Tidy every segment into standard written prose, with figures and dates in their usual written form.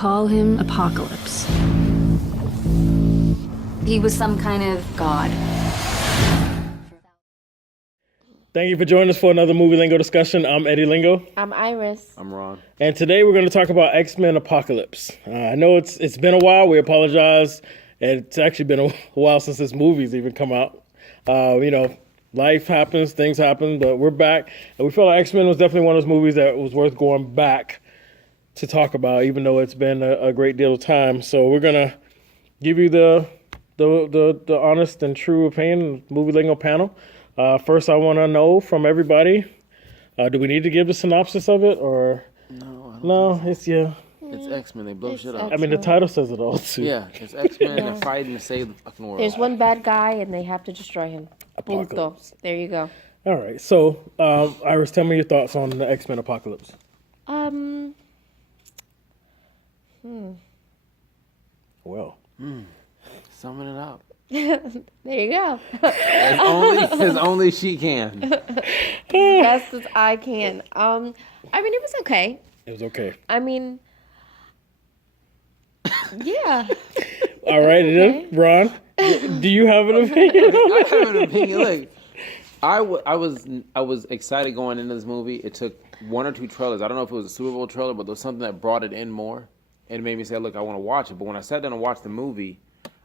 call him Apocalypse. He was some kind of god. Thank you for joining us for another Movie Lingo discussion. I'm Eddie Lingo. I'm Iris. I'm Ron. And today we're going to talk about X-Men Apocalypse. I know it's been a while. We apologize. It's actually been a while since this movie's even come out. Life happens, things happen, but we're back. And we felt like X-Men was definitely one of those movies that was worth going back to talk about, even though it's been a great deal of time. So we're going to give you the honest and true opinion Movie Lingo panel. First, I want to know from everybody, do we need to give the synopsis of it, or? No, it's X-Men. They blow shit up. I mean, the title says it all, too. Yeah, it's X-Men. They're fighting to save the fucking world. There's one bad guy, and they have to destroy him. Apocalypse. Punto. There you go. All right. So, Iris, tell me your thoughts on the X-Men Apocalypse. Well. Summing it up. There you go. As only she can. Best as I can. I mean, it was okay. It was okay. I mean, yeah. All right, Okay. then, Ron, do you have an opinion? I have an opinion. Like, I was excited going into this movie. It took one or two trailers. I don't know if it was a Super Bowl trailer, but there was something that brought it in more and made me say, look, I want to watch it. But when I sat down and watched the movie,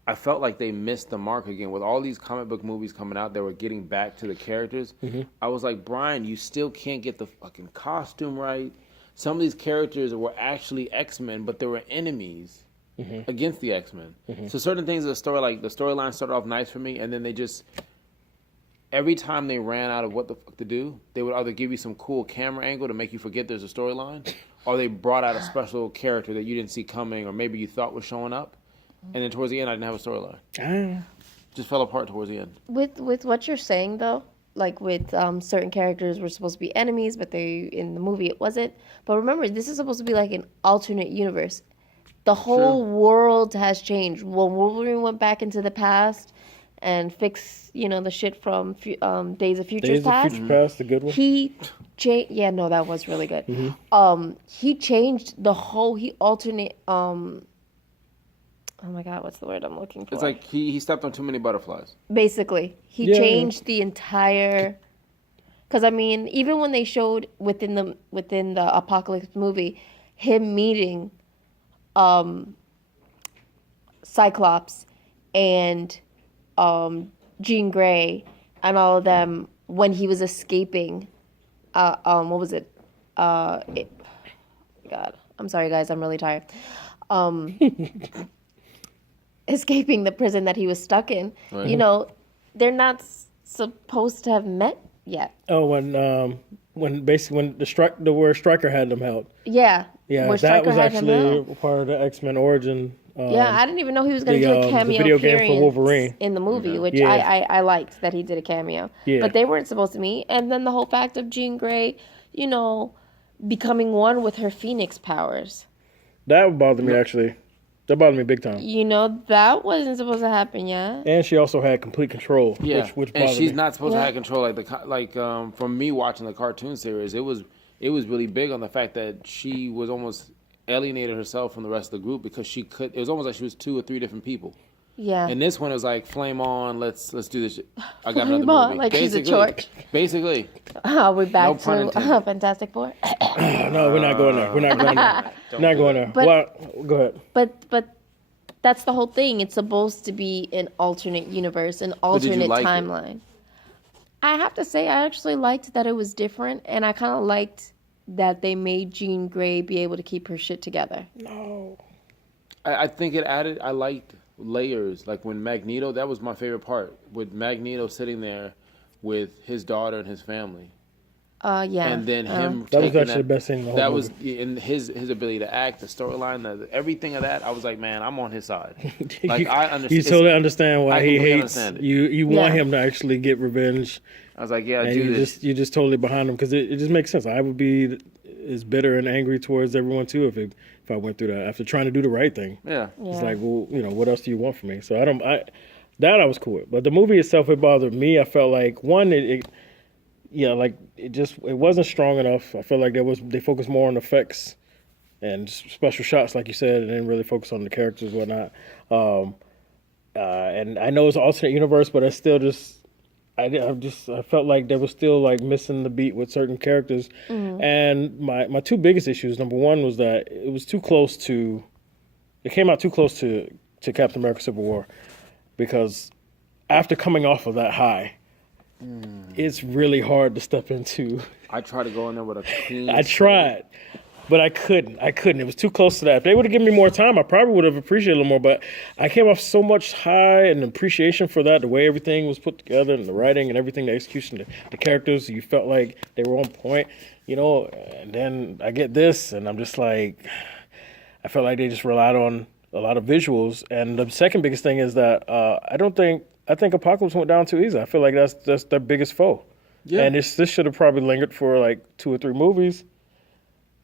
I felt like they missed the mark again. With all these comic book movies coming out, they were getting back to the characters. Mm-hmm. I was like, Brian, you still can't get the fucking costume right. Some of these characters were actually X-Men, but they were enemies against the X-Men. Mm-hmm. So certain things of the story, like the storyline started off nice for me, and then they just, every time they ran out of what the fuck to do, they would either give you some cool camera angle to make you forget there's a storyline, or they brought out a special character that you didn't see coming, or maybe you thought was showing up. And then towards the end, I didn't have a storyline. Just fell apart towards the end. With what you're saying, though, like with certain characters were supposed to be enemies, but in the movie it wasn't. But remember, this is supposed to be like an alternate universe. The whole world has changed. When Wolverine went back into the past and fixed, the shit from Days of Future Past. Days of Future Past, the good one. He changed. Yeah, no, that was really good. Mm-hmm. He changed the whole. He alternate. Oh my God, what's the word I'm looking for? It's like he stepped on too many butterflies. Basically, he changed the entire. Because I mean, even when they showed within the Apocalypse movie, him meeting, Cyclops, and Jean Grey, and all of them when he was escaping. What was it? God, I'm sorry, guys. I'm really tired. Escaping the prison that he was stuck in. Right. They're not supposed to have met yet. Oh, when basically where Stryker had them held. Yeah. Yeah, where that Stryker was had actually part of the X-Men origin. I didn't even know he was going to do a cameo video game for Wolverine in the movie, which I liked that he did a cameo. Yeah. But they weren't supposed to meet. And then the whole fact of Jean Grey, becoming one with her Phoenix powers. That bothered me, actually. That bothered me big time. That wasn't supposed to happen, yeah. And she also had complete control, which bothered me. And she's not supposed to have control. From me watching the cartoon series, it was really big on the fact that she was almost alienated herself from the rest of the group because it was almost like she was 2 or 3 different people. Yeah. And this one, it was like, flame on, let's do this shit. I got another movie. Like she's a torch. Basically. We're back to Fantastic Four. No, we're not going there. We're not going there. Not going there. Go ahead. But that's the whole thing. It's supposed to be an alternate universe, an alternate timeline. I have to say, I actually liked that it was different, and I kind of liked that they made Jean Grey be able to keep her shit together. No. I think it added, I liked layers. Like when Magneto, that was my favorite part, with Magneto sitting there with his daughter and his family. Yeah. And then him that was actually the best thing in the whole movie. Was in his ability to act, the storyline, everything of that. I was like, man, I'm on his side. Like I understand. You totally understand why he hates you. You want him to actually get revenge. I was like, yeah, and do this. You're just totally behind him because it just makes sense. I would be as bitter and angry towards everyone too if I went through that after trying to do the right thing. Yeah. It's like, well, what else do you want from me? So I was cool with. But the movie itself, it bothered me. I felt like one, it wasn't strong enough. I felt like they focused more on effects and special shots, like you said, and then really focus on the characters and whatnot. And I know it's an alternate universe, but I still I felt like there was still like missing the beat with certain characters. And my two biggest issues, number one was that it was too close to, it came out too close to Captain America Civil War, because after coming off of that high, it's really hard to step into. I tried to go in there with a clean. I tried, but I couldn't. It was too close to that. If they would have given me more time, I probably would have appreciated it a little more. But I came off so much high and appreciation for that, the way everything was put together and the writing and everything, the execution, the characters. You felt like they were on point, And then I get this, and I'm just like, I felt like they just relied on a lot of visuals. And the second biggest thing is that I think Apocalypse went down too easy. I feel like that's their biggest foe. Yeah. And this should have probably lingered for like 2 or 3 movies,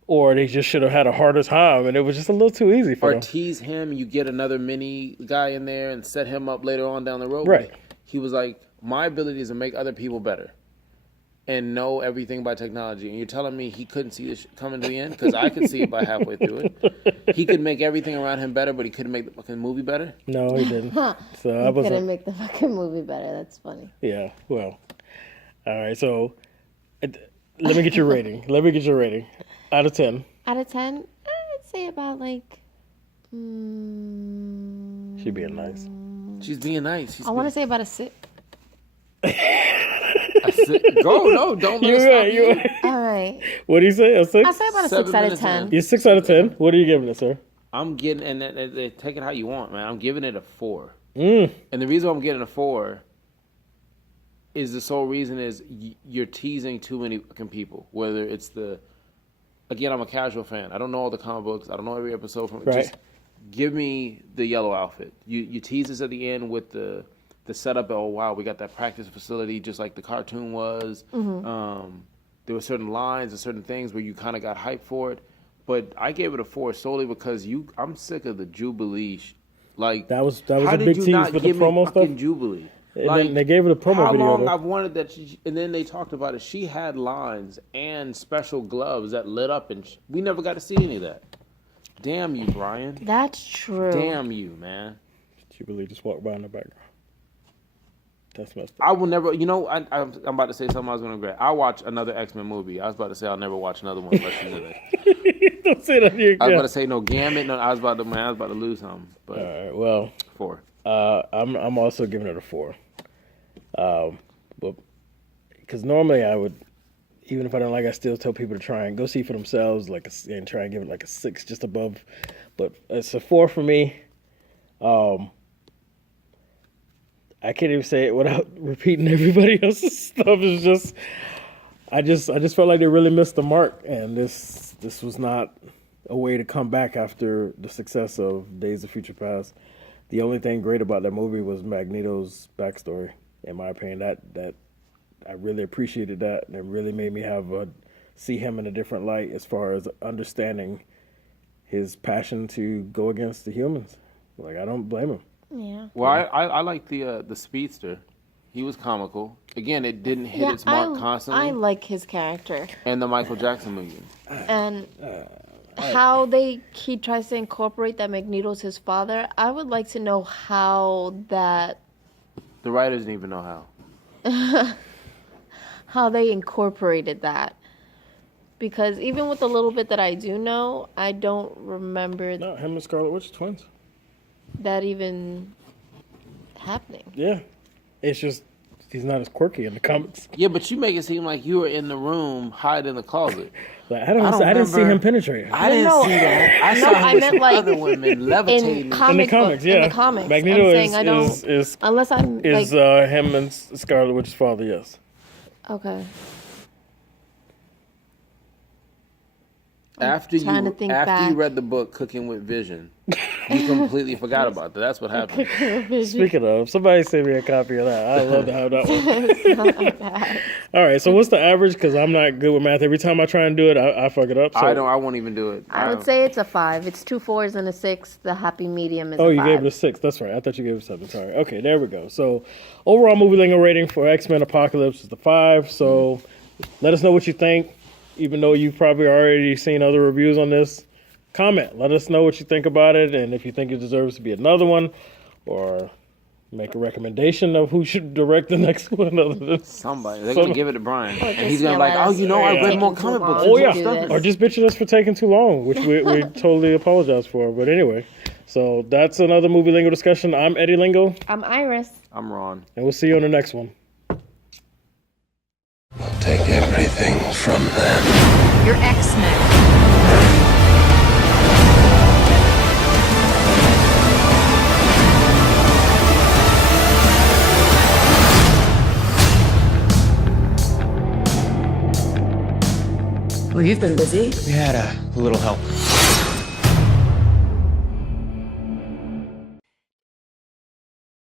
or they just should have had a harder time, and it was just a little too easy for them. Or tease him, you get another mini guy in there and set him up later on down the road. Right. He was like, my ability is to make other people better and know everything by technology. And you're telling me he couldn't see this coming to the end? Because I could see it by halfway through it. He could make everything around him better, but he couldn't make the fucking movie better? No, he didn't. Huh. So He couldn't make the fucking movie better. That's funny. Yeah, well. All right, so let me get your rating. Out of 10. Out of 10, I'd say about like... She being nice. She's being nice. I want to say about a 6. Go, no, don't let us stop you. All right. What do you say, a 6? I'd say about a 6 out of 10. You're 6 out of 10? What are you giving it, sir? I'm getting, and take it how you want, man. I'm giving it a 4. And the reason I'm getting a 4 is the sole reason is you're teasing too many fucking people. Whether it's again, I'm a casual fan. I don't know all the comic books. I don't know every episode from it. Right. Just give me the yellow outfit. You tease us at the end with the setup. Oh wow, we got that practice facility just like the cartoon was. There were certain lines and certain things where you kind of got hyped for it. But I gave it a 4 solely because I'm sick of the Jubilee. Like that was a big tease with the promo stuff. Jubilee. And then they gave it a promo video. How long I've wanted that, and then they talked about it. She had lines and special gloves that lit up, and we never got to see any of that. Damn you, Brian. That's true. Damn you, man. Jubilee just walked by in the background. That's messed up. I will never, I'm about to say something I was going to regret. I'll watch another X-Men movie. I was about to say I'll never watch another one unless you do that. Don't say that here again. I was about to say no Gambit. No, I was about to lose something. But all right, well. 4. I'm also giving it a 4. But because normally I would, even if I don't like, I still tell people to try and go see for themselves, and try and give it like a 6 just above. But it's a 4 for me. I can't even say it without repeating everybody else's stuff. It's just, I just felt like they really missed the mark, and this was not a way to come back after the success of Days of Future Past. The only thing great about that movie was Magneto's backstory, in my opinion. That I really appreciated that, and it really made me see him in a different light as far as understanding his passion to go against the humans. Like, I don't blame him. Yeah. Well, I like the speedster. He was comical. Again, it didn't hit its mark constantly. I like his character. And the Michael Jackson movie. And how he tries to incorporate that Magneto's his father. I would like to know how that... The writers didn't even know how. How they incorporated that. Because even with the little bit that I do know, I don't remember... No, him and Scarlet Witch twins. That even happening. Yeah. It's just, he's not as quirky in the comics. Yeah, but you make it seem like you were in the room, hide in the closet. Like, I didn't see him penetrate her. I didn't see that. I saw him with some other women levitating. In the comics, yeah. In the comics. Magneto is unless I'm him and Scarlet Witch's father, yes. Okay. After you read the book Cooking with Vision, you completely forgot about that. That's what happened. Speaking of, somebody send me a copy of that. I'd love to have that one. All right, so what's the average? Because I'm not good with math. Every time I try and do it, I fuck it up. So. I won't even do it. I would say it's a 5. It's 2 4s and a 6. The happy medium is a 5. Oh, you gave it a 6. That's right. I thought you gave it 7. Sorry. Okay, there we go. So overall movie Lingo rating for X-Men Apocalypse is the 5. So let us know what you think. Even though you've probably already seen other reviews on this, comment. Let us know what you think about it, and if you think it deserves to be another one, or make a recommendation of who should direct the next one. Other than Somebody. They're going to give it to Brian. Or And just he's going to yell be like, at oh, us you know, for I read taking more too comic long books. to Oh, than yeah. do stuff. this. or just bitching us for taking too long, which we totally apologize for. But anyway, so that's another movie lingo discussion. I'm Eddie Lingo, I'm Iris. I'm Ron. and we'll see you on the next one. I'll take everything from them. You're X-Men. Well, you've been busy. We had a little help.